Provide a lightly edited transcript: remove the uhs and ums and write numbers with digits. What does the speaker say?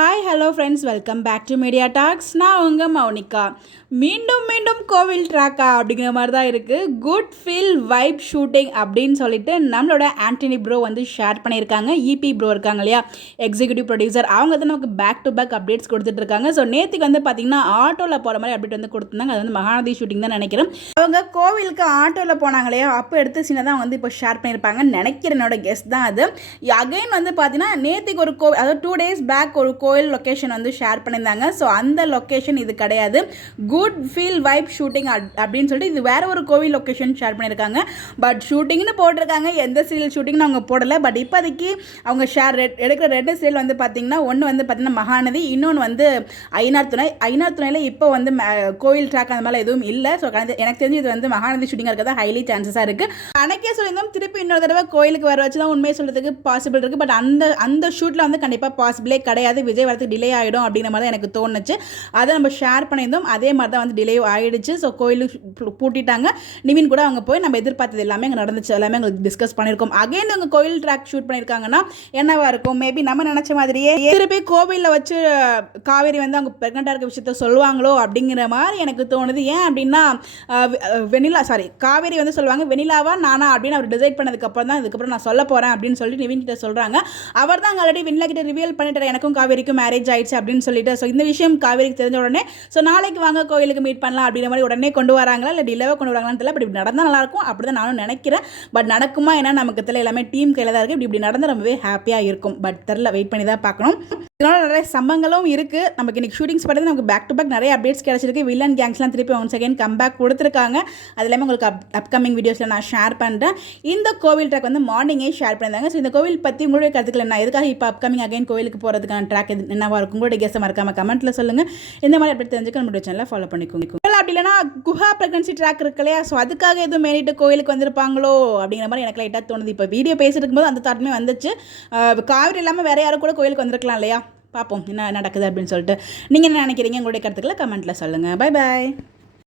Hi hello friends, welcome back to media talks. நான் உங்கள் மௌனிகா. மீண்டும் மீண்டும் கோவில் ட்ராக்கா அப்படிங்கிற மாதிரி தான் இருக்குது. குட் ஃபீல் வைப் ஷூட்டிங் அப்படின்னு சொல்லிட்டு நம்மளோட ஆண்டனி ப்ரோ வந்து ஷேர் பண்ணியிருக்காங்க. இபி ப்ரோ இருக்காங்க இல்லையா, எக்ஸிக்யூட்டிவ் ப்ரொடியூசர், அவங்க தான் நமக்கு பேக் டு பேக் அப்டேட்ஸ் கொடுத்துட்ருக்காங்க. ஸோ நேற்றுக்கு வந்து பார்த்திங்கன்னா ஆட்டோவில் போகிற மாதிரி அப்டேட் வந்து கொடுத்துருந்தாங்க. அது வந்து மகாநதி ஷூட்டிங் தான் நினைக்கிறேன். அவங்க கோவிலுக்கு ஆட்டோவில் போனாங்க இல்லையா, அப்போ எடுத்து சீனை தான் வந்து இப்போ ஷேர் பண்ணியிருப்பாங்க நினைக்கிறேன். என்னோட கெஸ்ட் தான் அது. அகைன் வந்து பார்த்தீங்கன்னா நேற்றுக்கு ஒரு அதாவது 2 days பேக் ஒரு கோயில் லொக்கேஷன் வந்து ஷேர் பண்ணியிருந்தாங்க. ஸோ அந்த லொக்கேஷன் இது கிடையாது. குட் ஃபீல் வைப் ஷூட்டிங் அப்படின்னு சொல்லிட்டு இது வேற ஒரு கோவில் லொக்கேஷன் ஷேர் பண்ணியிருக்காங்க. பட் ஷூட்டிங்னு போட்டிருக்காங்க, எந்த சீரியல் ஷூட்டிங்னு அவங்க போடலை. பட் இப்போதைக்கு அவங்க எடுக்கிற 2 சீரியல் வந்து பார்த்தீங்கன்னா, ஒன்று வந்து பார்த்தீங்கன்னா மகாநதி, இன்னொன்று வந்து ஐநார் துணையில் இப்போ வந்து கோவில் ட்ராக் அந்த மாதிரி எதுவும் இல்லை. ஸோ எனக்கு தெரிஞ்சு இது வந்து மகாநதி ஷூட்டிங்காக இருக்கிறதா ஹைலி சான்சஸாக இருக்குது. அன்னைக்கே சொல்லியிருந்தோம், திருப்பி இன்னொரு தடவை கோயிலுக்கு வர வச்சு தான் உண்மையை சொல்கிறதுக்கு பாசிபிள் இருக்குது. பட் அந்த ஷூட்டில் வந்து கண்டிப்பாக பாசிபிளே கிடையாது. விஜய் வரதுக்கு டிலே ஆகிடும் அப்படிங்கிற மாதிரி தான் எனக்கு தோணுச்சு. அதை நம்ம ஷேர் பண்ணியிருந்தோம். அதே மாதிரி தான் வந்து டிலே ஆகிடுச்சு. ஸோ கோயிலுக்கு பூட்டிட்டாங்க. நிவின் கூட அவங்க போய் நம்ம எதிர்பார்த்தது எல்லாமே அங்கே நடந்துச்சு, எல்லாமே எங்களுக்கு டிஸ்கஸ் பண்ணியிருக்கோம். அகைன் அவங்க கோயில் ட்ராக் ஷூட் பண்ணியிருக்காங்கன்னா என்னவா இருக்கும், மேபி நம்ம நினச்ச மாதிரியே திருப்பி கோவிலில் வச்சு காவேரி வந்து அவங்க ப்ரெக்னெண்ட்டாக இருக்க விஷயத்த சொல்லுவாங்களோ அப்படிங்கிற மாதிரி எனக்கு தோணுது. ஏன் அப்படின்னா காவேரி வந்து சொல்லுவாங்க வெனிலாவா நானா அப்படின்னு அவர் டிசைட் பண்ணதுக்கப்புறம் தான் இதுக்கப்புறம் நான் சொல்ல போகிறேன் அப்படின்னு சொல்லிட்டு நிவின் கிட்ட சொல்கிறாங்க. அவர் தான் ஆல்ரெடி வெனிலா கிட்ட ரிவீல் பண்ணிட்டு எனக்கும் காவேரிக்கும் மேரேஜ் ஆயிடுச்சு அப்படின்னு சொல்லிட்டு. ஸோ இந்த விஷயம் காவேரிக்கு தெரிஞ்ச உடனே ஸோ நாளைக்கு வாங்க கோயிலுக்கு மீட் பண்ணலாம் அப்படிங்கிற மாதிரி உடனே கொண்டு வராங்களா இல்லை டிலேவாக கொண்டு வராங்களான்னு தெரியல. பட் இப்படி நடந்தால் நல்லாயிருக்கும் அப்படி தான் நானும் நினைக்கிறேன். பட் நடக்குமா ஏன்னா நமக்கு தெரியல, எல்லாமே டீம் கையில் தான் இருக்குது. இப்படி நடந்தால் ரொம்பவே ஹாப்பியாக இருக்கும். பட் தெரில, வெயிட் பண்ணி தான் பார்க்கணும். இதனால நிறைய சம்பங்களும் இருக்குது. நமக்கு இன்றைக்கி ஷூட்டிங்ஸ் பண்ணுறது நமக்கு பேக் டு பேக் நிறைய அப்டேட்ஸ் கிடச்சிருக்கு. வில்லன் கேங்ஸ்லாம் திருப்பி ஒன்ஸ் அகைன் கம்பேக் கொடுத்துருக்காங்க. அது எல்லாமே உங்களுக்கு அப்கமிங் வீடியோஸில் நான் ஷேர் பண்ணுறேன். இந்த கோவில் ட்ராக் வந்து மார்னிங்கே ஷேர் பண்ணியிருந்தாங்க. ஸோ இந்த கோவில் பற்றி உங்களுடைய கருத்துக்கள் என்ன, எதுக்காக இப்போ அப்கமிங் அகைன் கோவிலுக்கு போகிறதுக்கான ட்ராக் என்னவாக இருக்கும், உங்களுடைய கெஸ்ஸை மறக்காமல் கமெண்ட்டில் சொல்லுங்கள். இந்த மாதிரி அப்படி தெரிஞ்சுக்க நம்மளுடைய சேனலை ஃபாலோ பண்ணிக்கோங்க. அப்படி இல்லைனா குஹா ப்ரெக்னன்சி ட்ராக் இருக்கு இல்லையா, ஸோ அதுக்காக எதுவும் மேனிட்டு கோயிலுக்கு வந்திருப்பாங்களோ அப்படிங்கிற மாதிரி எனக்கு லைட்டாக தோணுது. இப்போ வீடியோ பேசிட்டு இருக்கும்போது அந்த தாட்டுமே வந்துச்சு. காவிரி இல்லாமல் வேறு யாரும் கூட கோயிலுக்கு வந்திருக்கலாம் இல்லையா. பார்ப்போம் என்ன நடக்குது அப்படின்னு சொல்லிட்டு. நீங்கள் என்ன நினைக்கிறீங்க, உங்களுடைய கருத்துக்களை கமெண்ட்டில் சொல்லுங்கள். Bye bye.